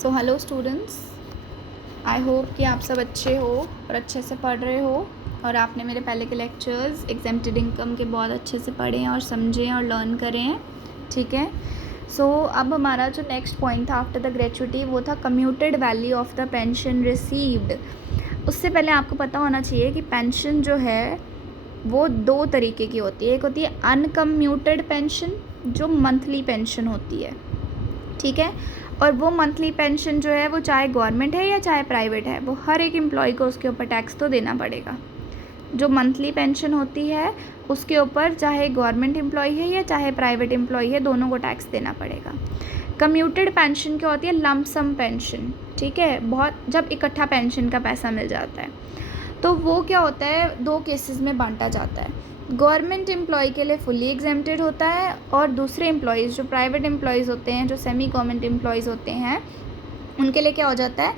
So hello students, I hope कि आप सब अच्छे हो और अच्छे से पढ़ रहे हो और आपने मेरे पहले के लेक्चर्स एग्जेम्प्टेड इनकम के बहुत अच्छे से पढ़े हैं और समझे हैं और लर्न करें हैं। ठीक है। सो अब हमारा जो नेक्स्ट पॉइंट था आफ्टर द ग्रेचुइटी वो था commuted value of the pension received. उससे पहले आपको पता होना चाहिए कि पेंशन जो है वो दो तरीके की होती है। एक होती है अनकम्यूटेड पेंशन जो मंथली पेंशन होती है, ठीक है। और वो मंथली पेंशन जो है वो चाहे गवर्नमेंट है या चाहे प्राइवेट है, वो हर एक एम्प्लॉय को उसके ऊपर टैक्स तो देना पड़ेगा। जो मंथली पेंशन होती है उसके ऊपर चाहे गवर्नमेंट एम्प्लॉय है या चाहे प्राइवेट एम्प्लॉय है, दोनों को टैक्स देना पड़ेगा। कम्यूटेड पेंशन क्या होती है? लमसम पेंशन, ठीक है। बहुत जब इकट्ठा पेंशन का पैसा मिल जाता है तो वो क्या होता है, दो केसेस में बांटा जाता है। गवर्नमेंट एम्प्लॉय के लिए फुली एग्जेम्प्टेड होता है और दूसरे एम्प्लॉयज़ जो प्राइवेट एम्प्लॉयज़ होते हैं, जो सेमी गवर्नमेंट एम्प्लॉयज़ होते हैं, उनके लिए क्या हो जाता है,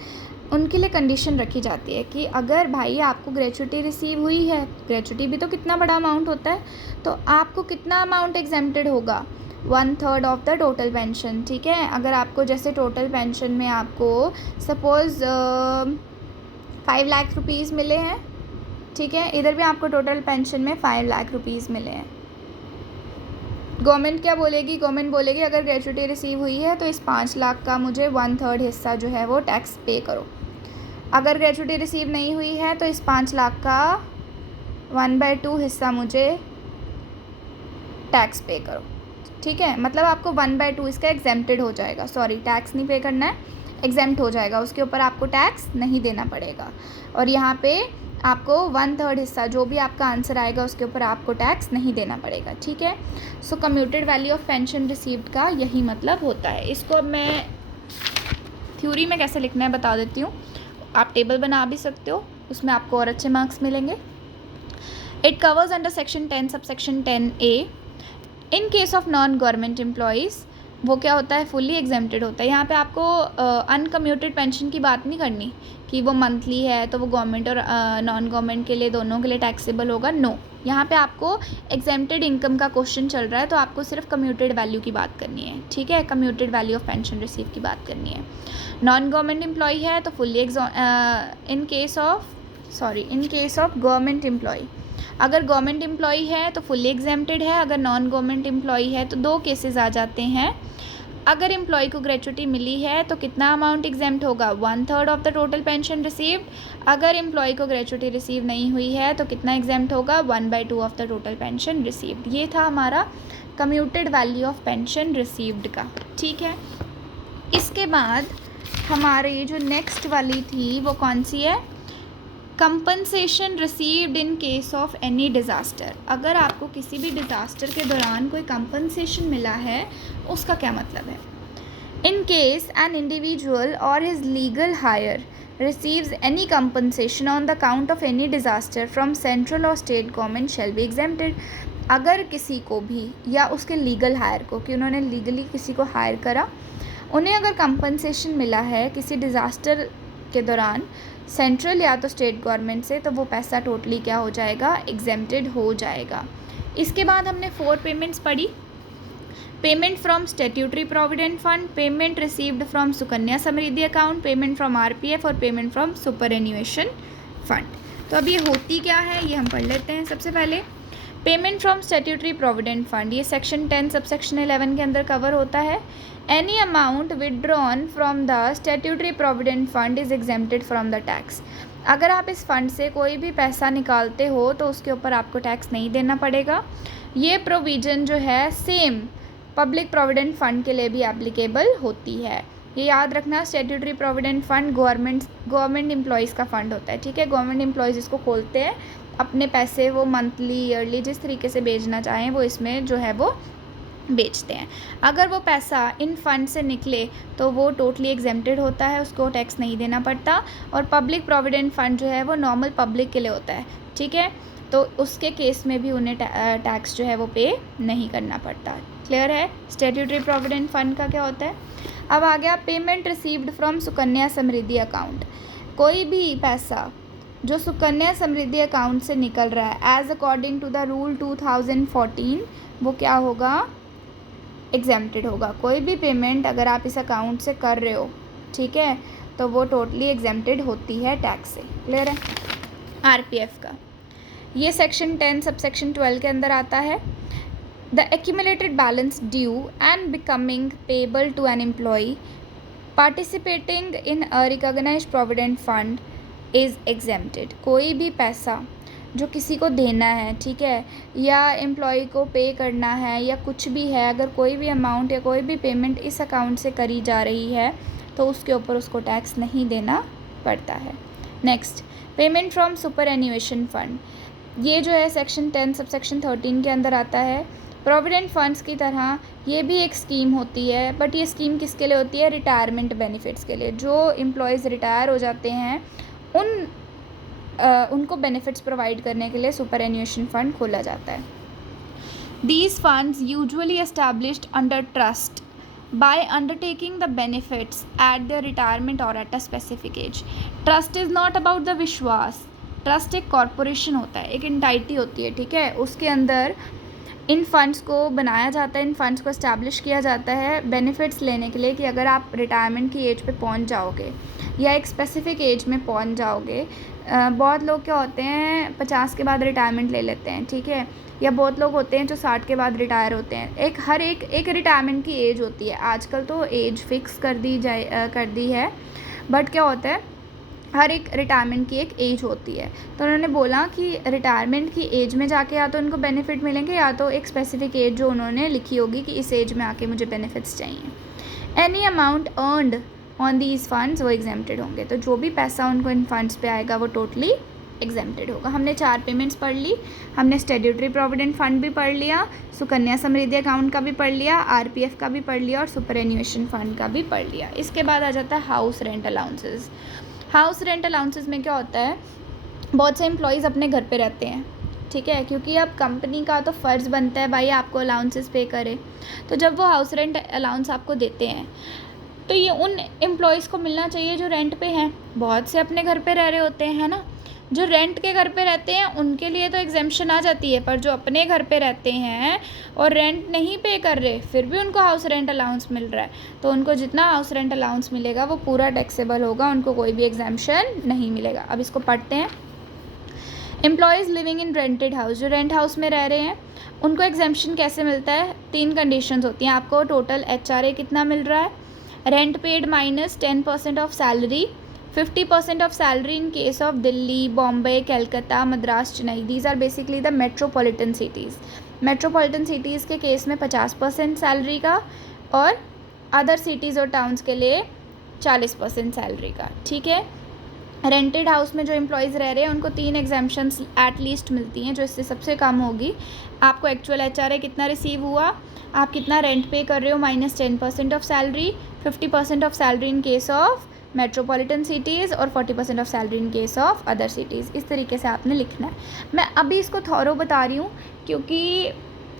उनके लिए कंडीशन रखी जाती है कि अगर भाई आपको ग्रेचुइटी रिसीव हुई है, ग्रेचुइटी भी तो कितना बड़ा अमाउंट होता है, तो आपको कितना अमाउंट एग्जेम्प्टेड होगा, 1/3 ऑफ द टोटल पेंशन, ठीक है। अगर आपको जैसे टोटल पेंशन में आपको सपोज़ 5 लाख रुपीज़ मिले हैं, ठीक है, इधर भी आपको टोटल पेंशन में 5 लाख रुपीज़ मिले हैं। गवर्नमेंट क्या बोलेगी? गवर्नमेंट बोलेगी अगर ग्रेचुइटी रिसीव हुई है तो इस 5 लाख का मुझे 1/3 हिस्सा जो है वो टैक्स पे करो। अगर ग्रेचुइटी रिसीव नहीं हुई है तो इस 5 लाख का 1/2 हिस्सा मुझे टैक्स पे करो, ठीक है। मतलब आपको 1/2 इसका एग्जेम्प्टेड हो जाएगा, सॉरी टैक्स नहीं पे करना है, एग्जेम्प्ट हो जाएगा, उसके ऊपर आपको टैक्स नहीं देना पड़ेगा। और यहाँ पे आपको 1/3 हिस्सा जो भी आपका आंसर आएगा उसके ऊपर आपको टैक्स नहीं देना पड़ेगा, ठीक है। So commuted value of pension received का यही मतलब होता है। इसको अब मैं थ्योरी में कैसे लिखना है बता देती हूँ। आप टेबल बना भी सकते हो, उसमें आपको और अच्छे मार्क्स मिलेंगे। It covers under section 10 subsection 10A in case of non government employees. वो क्या होता है, फुली एग्जेम्प्टेड होता है। यहाँ पे आपको अनकम्यूटेड पेंशन की बात नहीं करनी कि वो मंथली है तो वो गवर्नमेंट और नॉन गवर्नमेंट के लिए दोनों के लिए टैक्सेबल होगा, नो। यहाँ पे आपको एग्जेम्प्टेड इनकम का क्वेश्चन चल रहा है तो आपको सिर्फ कम्यूटेड वैल्यू की बात करनी है, ठीक है। Commuted value of pension receive की बात करनी है। नॉन गवर्नमेंट एम्प्लॉय है तो fully in case of government employ, अगर गवर्नमेंट एम्प्लॉई है तो फुली एग्जेम्प्टेड है, अगर नॉन गवर्नमेंट एम्प्लॉई है तो दो केसेस आ जाते हैं। अगर एम्प्लॉय को ग्रेचुइटी मिली है तो कितना अमाउंट एग्जेम्प्ट होगा, 1/3 of the total pension received. अगर एम्प्लॉय को ग्रेचुइटी रिसीव नहीं हुई है तो कितना एग्जेम्प्ट होगा, 1/2 of the total pension received. ये था हमारा commuted value of pension received का, ठीक है। इसके बाद हमारी जो नेक्स्ट वाली थी वो कौन सी है, compensation received in case of any disaster. अगर आपको किसी भी डिज़ास्टर के दौरान कोई कंपनसेशन मिला है उसका क्या मतलब है। इन केस एन इंडिविजुअल और his legal higher receives any compensation on the count of any disaster from central or state government shall be exempted। अगर किसी को भी या उसके लीगल हायर को, कि उन्होंने लीगली किसी को हायर करा, उन्हें अगर कंपनसेशन मिला है किसी डिज़ास्टर के दौरान सेंट्रल या तो स्टेट गवर्नमेंट से, तो वो पैसा टोटली क्या हो जाएगा, एग्जेम्प्टेड हो जाएगा। इसके बाद हमने 4 पेमेंट्स पढ़ी। Payment from statutory provident fund, payment received from Sukanya Samriddhi account, payment from RPF और पेमेंट फ्रॉम सुपरएन्युएशन फंड। तो अब ये होती क्या है ये हम पढ़ लेते हैं। सबसे पहले payment from statutory provident fund, ये सेक्शन 10 सबसेक्शन 11 के अंदर कवर होता है। Any amount withdrawn from the statutory provident fund is exempted from the tax. अगर आप इस फंड से कोई भी पैसा निकालते हो तो उसके ऊपर आपको टैक्स नहीं देना पड़ेगा। ये प्रोविज़न जो है सेम पब्लिक प्रोविडेंट फंड के लिए भी एप्लीकेबल होती है। ये याद रखना, statutory provident fund government employees का फंड होता है, ठीक है। गवर्नमेंट एम्प्लॉयज़ इसको खोलते हैं, अपने पैसे वो मंथली ईयरली जिस तरीके से भेजना चाहें वो इसमें जो है वो बेचते हैं। अगर वो पैसा इन फंड से निकले तो वो टोटली एग्जेम्प्टेड होता है, उसको टैक्स नहीं देना पड़ता। और पब्लिक प्रोविडेंट फंड जो है वो नॉर्मल पब्लिक के लिए होता है, ठीक है, तो उसके केस में भी उन्हें टैक्स जो है वो पे नहीं करना पड़ता। क्लियर है स्टैट्यूटरी प्रोविडेंट फंड का क्या होता है। अब आ गया payment received from Sukanya Samriddhi account. कोई भी पैसा जो सुकन्या समृद्धि अकाउंट से निकल रहा है as according to the rule 2014, वो क्या होगा, एग्जेम्प्टेड होगा। कोई भी पेमेंट अगर आप इस अकाउंट से कर रहे हो ठीक है, तो वो टोटली एग्जेम्प्टेड होती है टैक्स से। क्लियर है। आरपीएफ का ये सेक्शन 10 सबसेक्शन 12 के अंदर आता है। The accumulated balance due and becoming payable to an employee participating in a recognised provident fund is exempted. कोई भी पैसा जो किसी को देना है, ठीक है, या एम्प्लॉय को पे करना है या कुछ भी है, अगर कोई भी अमाउंट या कोई भी पेमेंट इस अकाउंट से करी जा रही है तो उसके ऊपर उसको टैक्स नहीं देना पड़ता है। Next, payment from superannuation fund. ये जो है सेक्शन 10 सबसेक्शन 13 के अंदर आता है। प्रोविडेंट फंड्स की तरह ये भी एक स्कीम होती है, बट ये स्कीम किसके लिए होती है? रिटायरमेंट बेनिफिट्स के लिए। जो एम्प्लॉयज़ रिटायर हो जाते हैं उनको बेनिफिट्स प्रोवाइड करने के लिए सुपर एन्यूएशन फ़ंड खोला जाता है। These funds usually established under trust by undertaking the benefits at their retirement or at a specific age. Trust is not about the विश्वास। ट्रस्ट एक कॉरपोरेशन होता है, एक एंटाइटी होती है, ठीक है, उसके अंदर इन फंड्स को बनाया जाता है, इन फंड्स को इस्टेब्लिश किया जाता है बेनिफिट्स लेने के लिए कि अगर आप रिटायरमेंट की एज पे पहुंच जाओगे या एक स्पेसिफिक एज में पहुंच जाओगे। बहुत लोग क्या होते हैं 50 के बाद रिटायरमेंट ले लेते हैं, ठीक है, या बहुत लोग होते हैं जो 60 के बाद रिटायर होते हैं। हर एक रिटायरमेंट की एज होती है। आजकल तो एज फिक्स कर दी है, बट क्या होता है हर एक रिटायरमेंट की एक एज होती है। तो उन्होंने बोला कि रिटायरमेंट की एज में जाके या तो उनको बेनिफिट मिलेंगे या तो एक स्पेसिफिक एज जो उन्होंने लिखी होगी कि इस एज में आके मुझे बेनिफिट्स चाहिए। Any amount earned on these funds वो एग्जेम्प्टेड होंगे। तो जो भी पैसा उनको इन फंड्स पे आएगा वो टोटली एग्जेम्प्टेड होगा। हमने 4 पेमेंट्स पढ़ ली। हमने स्टैट्यूटरी प्रोविडेंट फंड भी पढ़ लिया, सुकन्या समृद्धि अकाउंट का भी पढ़ लिया, आरपीएफ का भी पढ़ लिया और सुपर एन्यूएशन फंड का भी पढ़ लिया। इसके बाद आ जाता है house rent allowances. House rent allowances में क्या होता है, बहुत से एम्प्लॉयज़ अपने घर पे रहते हैं, ठीक है, क्योंकि अब कंपनी का तो फ़र्ज़ बनता है भाई आपको अलाउंसेस पे करे। तो जब वो हाउस रेंट अलाउंस आपको देते हैं तो ये उन एम्प्लॉयज़ को मिलना चाहिए जो रेंट पे हैं। बहुत से अपने घर पे रह रहे होते हैं, है ना, जो रेंट के घर पे रहते हैं उनके लिए तो एग्जेम्पशन आ जाती है, पर जो अपने घर पे रहते हैं और रेंट नहीं पे कर रहे फिर भी उनको हाउस रेंट अलाउंस मिल रहा है, तो उनको जितना हाउस रेंट अलाउंस मिलेगा वो पूरा टैक्सेबल होगा, उनको कोई भी एग्जेम्पशन नहीं मिलेगा। अब इसको पढ़ते हैं। Employees living in rented house, जो रेंट हाउस में रह रहे हैं उनको एग्जेम्पशन कैसे मिलता है? 3 कंडीशंस होती हैं। आपको टोटल HRA कितना मिल रहा है, rent paid minus 10% of salary, 50% of salary in case of Delhi, Bombay, Calcutta, Madras, Chennai. These are basically the metropolitan cities. Metropolitan cities के केस में 50% सैलरी का और अदर सिटीज़ और टाउन्स के लिए 40% सैलरी का, ठीक है। रेंटेड हाउस में जो एम्प्लॉयज़ रह रहे हैं उनको 3 एग्जेम्पशंस एट लीस्ट मिलती हैं, जो इससे सबसे कम होगी। आपको एक्चुअल HRA कितना रिसीव हुआ, आप कितना रेंट पे कर रहे हो minus 10% of salary, 50% of salary in case of metropolitan cities और 40% of salary in case of other cities. इस तरीके से आपने लिखना है। मैं अभी इसको थॉरो बता रही हूँ क्योंकि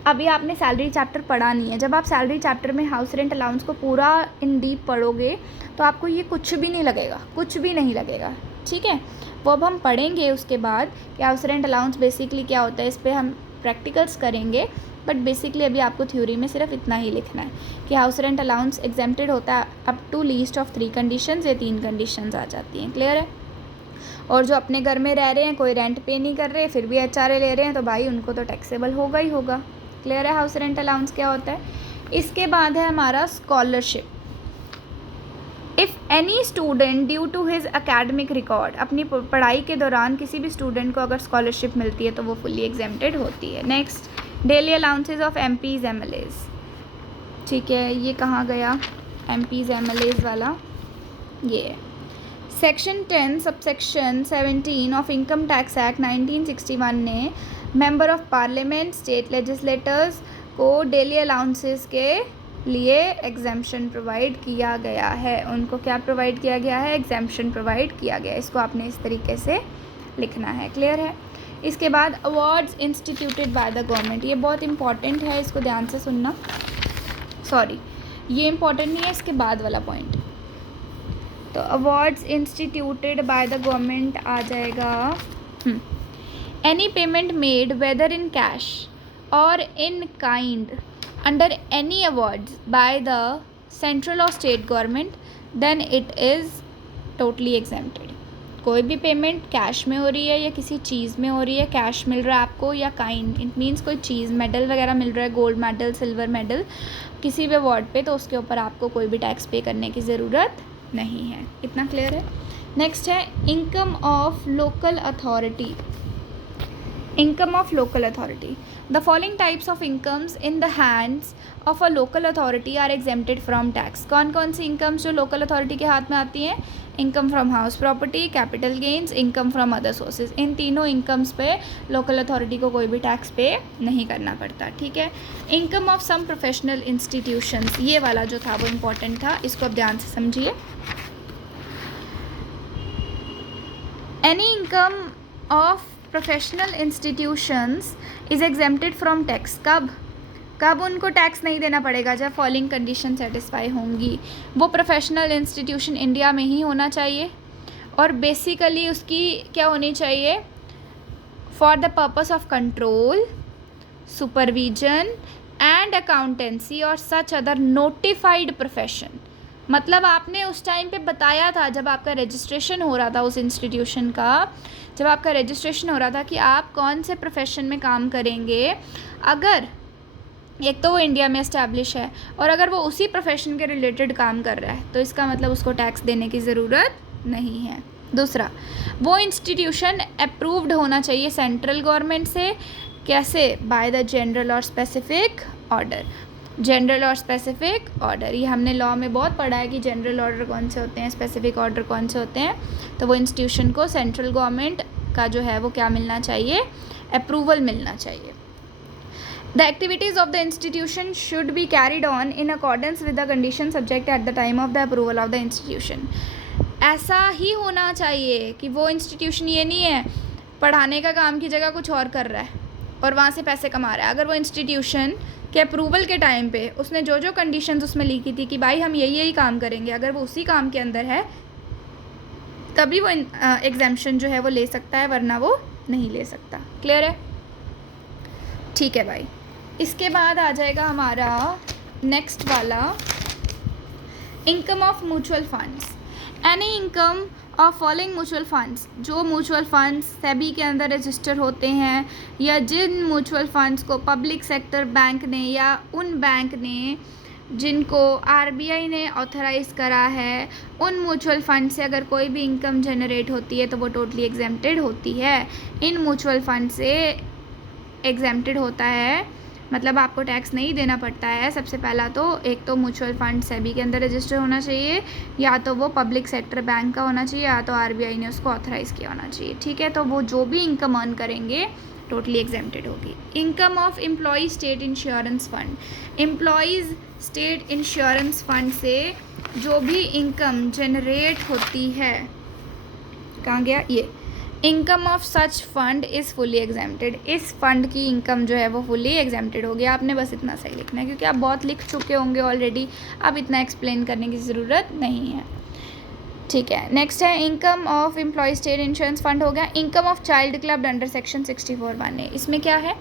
अभी आपने सैलरी चैप्टर पढ़ा नहीं है। जब आप सैलरी चैप्टर में हाउस रेंट अलाउंस को पूरा इन डीप पढ़ोगे तो आपको ये कुछ भी नहीं लगेगा, कुछ भी नहीं लगेगा, ठीक है। वो अब हम पढ़ेंगे उसके बाद कि हाउस रेंट अलाउंस बेसिकली क्या होता है, इस पर हम प्रैक्टिकल्स करेंगे, बट बेसिकली अभी आपको थ्योरी में सिर्फ इतना ही लिखना है कि हाउस रेंट अलाउंस एग्जेम्प्टेड होता है up to least of 3 conditions. ये 3 कंडीशंस आ जाती हैं। क्लियर है। और जो अपने घर में रह रहे हैं, कोई रेंट पे नहीं कर रहे फिर भी HRA ले रहे हैं, तो भाई उनको तो टैक्सेबल होगा ही होगा। क्लियर है हाउस रेंट अलाउंस क्या होता है। इसके बाद है हमारा scholarship. If any student due to his academic record, अपनी पढ़ाई के दौरान किसी भी स्टूडेंट को अगर स्कॉलरशिप मिलती है तो वो फुल्ली एग्जेम्प्टेड होती है। Next, daily allowances of MPs MLAs, ठीक है, ये कहाँ गया MPs MLAs वाला, ये है section 10 subsection 17 of income tax act 1961 ने member of parliament, state legislators को डेली अलाउंसेस के लिए एग्जेम्पशन प्रोवाइड किया गया है। उनको क्या प्रोवाइड किया गया है? एग्जेम्पशन प्रोवाइड किया गया है। इसको आपने इस तरीके से लिखना है। क्लियर है। इसके बाद awards instituted by the government, ये बहुत इंपॉर्टेंट है, इसको ध्यान से सुनना। सॉरी, ये इंपॉर्टेंट नहीं है, इसके बाद वाला पॉइंट। तो awards instituted by the government आ जाएगा any payment made whether in cash or in kind under any awards by the central or state government then it is totally exempted. कोई भी पेमेंट कैश में हो रही है या किसी चीज़ में हो रही है, कैश मिल रहा है आपको या काइंड, इट मीन्स कोई चीज़, मेडल वगैरह मिल रहा है, गोल्ड मेडल, सिल्वर मेडल, किसी भी अवार्ड पे, तो उसके ऊपर आपको कोई भी टैक्स पे करने की ज़रूरत नहीं है। इतना क्लियर है? नेक्स्ट है income of local authority. Income of local authority. The following types of incomes in the hands of a local authority are exempted from tax. कौन कौन सी incomes जो local authority के हाथ में आती हैं? Income from house property, capital gains, income from other sources. इन तीनों incomes पे local authority को कोई भी tax पे नहीं करना पड़ता, ठीक है? Income of some professional institutions, ये वाला जो था वो important था, इसको अब ध्यान से समझिए। Any income of professional institutions is exempted from tax. कब उनको टैक्स नहीं देना पड़ेगा? जब फॉलोइंग कंडीशन सेटिस्फाई होंगी। वो प्रोफेशनल इंस्टीट्यूशन इंडिया में ही होना चाहिए और बेसिकली उसकी क्या होनी चाहिए? For the purpose of control, supervision and accountancy और सच अदर नोटिफाइड प्रोफेशन। मतलब आपने उस टाइम पे बताया था जब आपका रजिस्ट्रेशन हो रहा था उस इंस्टीट्यूशन का, जब आपका रजिस्ट्रेशन हो रहा था कि आप कौन से प्रोफेशन में काम करेंगे। अगर एक तो वो इंडिया में इस्टेब्लिश है और अगर वो उसी प्रोफेशन के रिलेटेड काम कर रहा है तो इसका मतलब उसको टैक्स देने की ज़रूरत नहीं है। दूसरा, वो इंस्टीट्यूशन अप्रूव्ड होना चाहिए सेंट्रल गवर्नमेंट से। कैसे? बाय द जनरल और स्पेसिफिक ऑर्डर। जनरल और स्पेसिफिक ऑर्डर, ये हमने लॉ में बहुत पढ़ा है कि जनरल ऑर्डर कौन से होते हैं, स्पेसिफिक ऑर्डर कौन से होते हैं। तो वो इंस्टीट्यूशन को सेंट्रल गवर्नमेंट का जो है वो क्या मिलना चाहिए? अप्रूवल मिलना चाहिए। The activities of the institution should be carried on in accordance with the condition subject at the time of the approval of the institution. ऐसा ही होना चाहिए कि वो इंस्टीट्यूशन ये नहीं है पढ़ाने का काम की जगह कुछ और कर रहा है और वहाँ से पैसे कमा रहा है। अगर वो इंस्टीट्यूशन के अप्रूवल के टाइम पे उसने जो जो कंडीशंस उसमें लिखी थी कि भाई हम यही काम करेंगे, अगर वो उसी काम के अंदर है तभी वो एग्जेम्पशन जो है वो ले सकता है, वरना वो नहीं ले सकता। क्लियर है? ठीक है भाई। इसके बाद आ जाएगा हमारा नेक्स्ट वाला income of mutual funds. Any income of following mutual funds, जो म्यूचुअल फंड्स सेबी के अंदर रजिस्टर होते हैं या जिन म्यूचुअल फंड्स को पब्लिक सेक्टर बैंक ने या उन बैंक ने जिनको आरबीआई ने ऑथराइज़ करा है, उन म्यूचुअल फंड से अगर कोई भी इनकम जनरेट होती है तो वो टोटली एग्जेम्प्टेड होती है। इन म्यूचुअल फंड से एग्जेम्प्टेड होता है, मतलब आपको टैक्स नहीं देना पड़ता है। सबसे पहला तो एक तो म्यूचुअल फंड सेबी के अंदर रजिस्टर होना चाहिए, या तो वो पब्लिक सेक्टर बैंक का होना चाहिए, या तो आरबीआई ने उसको ऑथराइज़ किया होना चाहिए, ठीक है। तो वो जो भी इनकम अर्न करेंगे टोटली एग्जेम्प्टेड होगी। Income of employ state insurance fund, employees state insurance fund से जो भी इनकम जनरेट होती है, कहाँ गया ये, income of such fund is fully exempted. इस फंड की इनकम जो है वो फुली एग्जेम्प्टेड होगी। आपने बस इतना सही लिखना है क्योंकि आप बहुत लिख चुके होंगे ऑलरेडी, अब इतना एक्सप्लेन करने की ज़रूरत नहीं है, ठीक है। नेक्स्ट है income of employ state insurance fund हो गया। Income of child clubbed under section 64(1)(a, इसमें क्या है?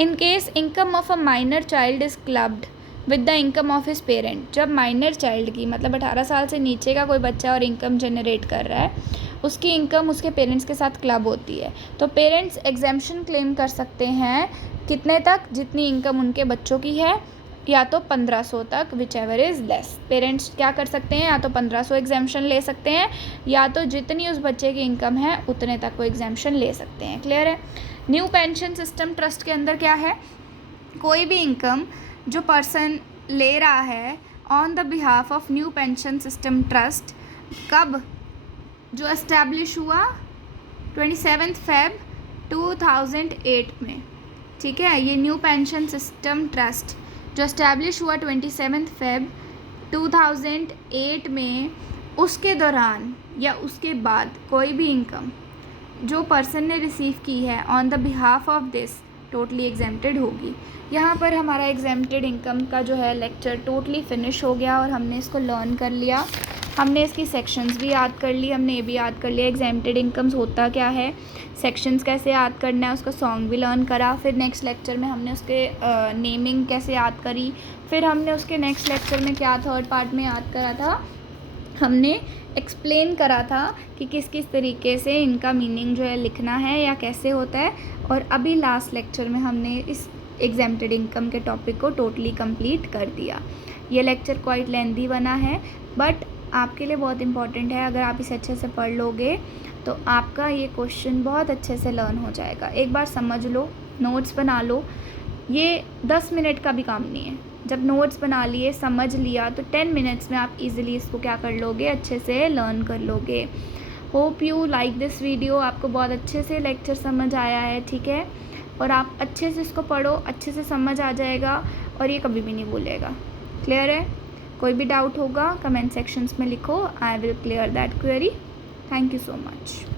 In case income of a minor child is clubbed with the income of his parent. जब माइनर चाइल्ड की मतलब 18 साल से नीचे का कोई बच्चा और इनकम जनरेट कर रहा है, उसकी इनकम उसके पेरेंट्स के साथ क्लब होती है, तो पेरेंट्स एग्जेम्पशन क्लेम कर सकते हैं कितने तक? जितनी इनकम उनके बच्चों की है, या तो 1500 तक, which ever is less. Parents क्या कर सकते हैं? या तो 1500 एग्जेम्पशन ले सकते हैं, या तो जितनी उस बच्चे की इनकम है उतने तक वो एग्जेम्पशन ले सकते हैं। क्लियर है? न्यू पेंशन सिस्टम ट्रस्ट के अंदर क्या है? कोई भी इनकम जो पर्सन ले रहा है on the behalf of new pension system trust, कब जो एस्टैब्लिश हुआ? 27 Feb 2008 में, ठीक है। ये न्यू पेंशन सिस्टम ट्रस्ट जो एस्टैब्लिश हुआ 27 Feb 2008 में, उसके दौरान या उसके बाद कोई भी इनकम जो पर्सन ने रिसीव की है on the behalf of this totally exempted होगी। यहाँ पर हमारा एग्जेम्प्टेड इनकम का जो है लेक्चर टोटली फिनिश हो गया और हमने इसको लर्न कर लिया। हमने इसकी सेक्शंस भी याद कर ली, हमने ये भी याद कर लिया एग्जेम्प्टेड इनकम्स होता क्या है, सेक्शंस कैसे याद करना है, उसका सॉन्ग भी लर्न करा। फिर नेक्स्ट लेक्चर में हमने उसके नेमिंग कैसे याद करी। फिर हमने उसके नेक्स्ट लेक्चर में क्या थर्ड पार्ट में याद करा था हमने एक्सप्लेन करा था कि किस किस तरीके से इनका मीनिंग जो है लिखना है या कैसे होता है। और अभी लास्ट लेक्चर में हमने इस एग्जेम्प्टेड इनकम के टॉपिक को टोटली कंप्लीट कर दिया। ये लेक्चर क्वाइट लेंथी बना है बट आपके लिए बहुत इंपॉर्टेंट है। अगर आप इसे अच्छे से पढ़ लोगे तो आपका ये क्वेश्चन बहुत अच्छे से लर्न हो जाएगा। एक बार समझ लो, नोट्स बना लो। ये 10 मिनट का भी काम नहीं है। जब नोट्स बना लिए, समझ लिया, तो 10 मिनट्स में आप इजीली इसको क्या कर लोगे, अच्छे से लर्न कर लोगे। Hope you like this video. आपको बहुत अच्छे से लेक्चर समझ आया है, ठीक है। और आप अच्छे से इसको पढ़ो, अच्छे से समझ आ जाएगा और ये कभी भी नहीं भूलेगा। क्लियर है? कोई भी डाउट होगा कमेंट सेक्शंस में लिखो, I will clear that query. Thank you so much.